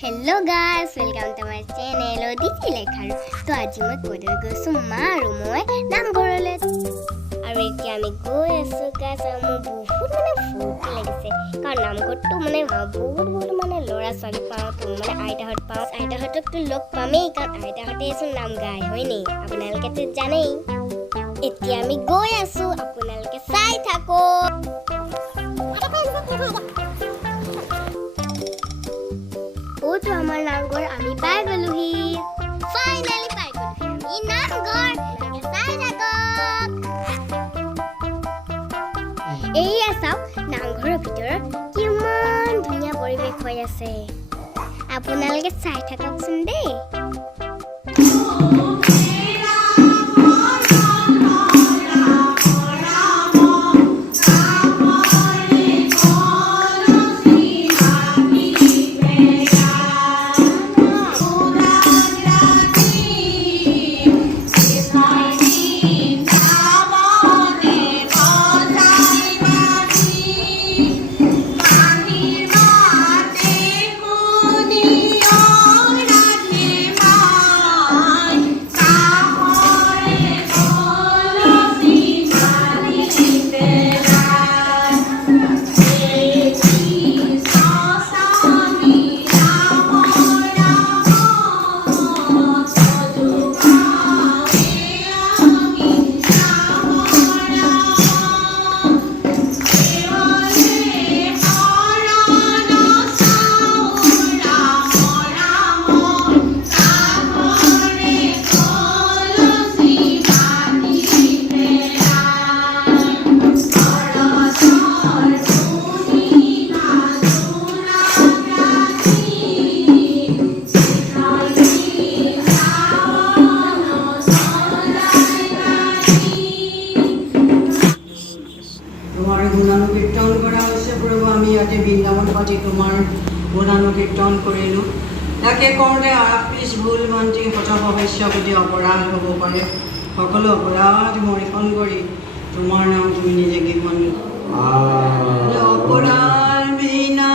Hello guys, welcome to my channel. Oditi Lekharu. So আজি মই কলৈ গৈছো মা আৰু মই নামঘৰলৈ আৰু এতিয়া আমি গৈ আছো গাইছ মোৰ বহুত ফুট লাগিছে কাৰণ নামঘৰটো বহুত ল'ৰা ছোৱালী পাওঁ তো আইতাহঁতক লগ পামেই কাৰণ আইতাহঁতে এচোন নাম গায় হয় নি আপোনালোকেতো জানেই এতিয়া আমি গৈ আছো আপোনালোকে চাই থাকক তো আমার নামঘর আমি পাই গলুহি ফাইনালি পাই গলুহি আমি নামঘর লাগে চাই থাকক এই আসাও নামঘৰৰ ভিতৰত কিমান ধুনীয়া পৰিৱেশ হৈ আছে আপোনালোকে চাই থাককচোন দেই কীৰ্তন কৰিলোঁ তাকে কৰোঁতে আপিছ ভুল ভণ্টি শতসহস্য কোটি অপৰাধ হ'ব পাৰে সকলো অপৰাধ মৰিখন কৰি তোমাৰ নাম তুমি নিজে কীৰ্তন অপৰাধ বিনা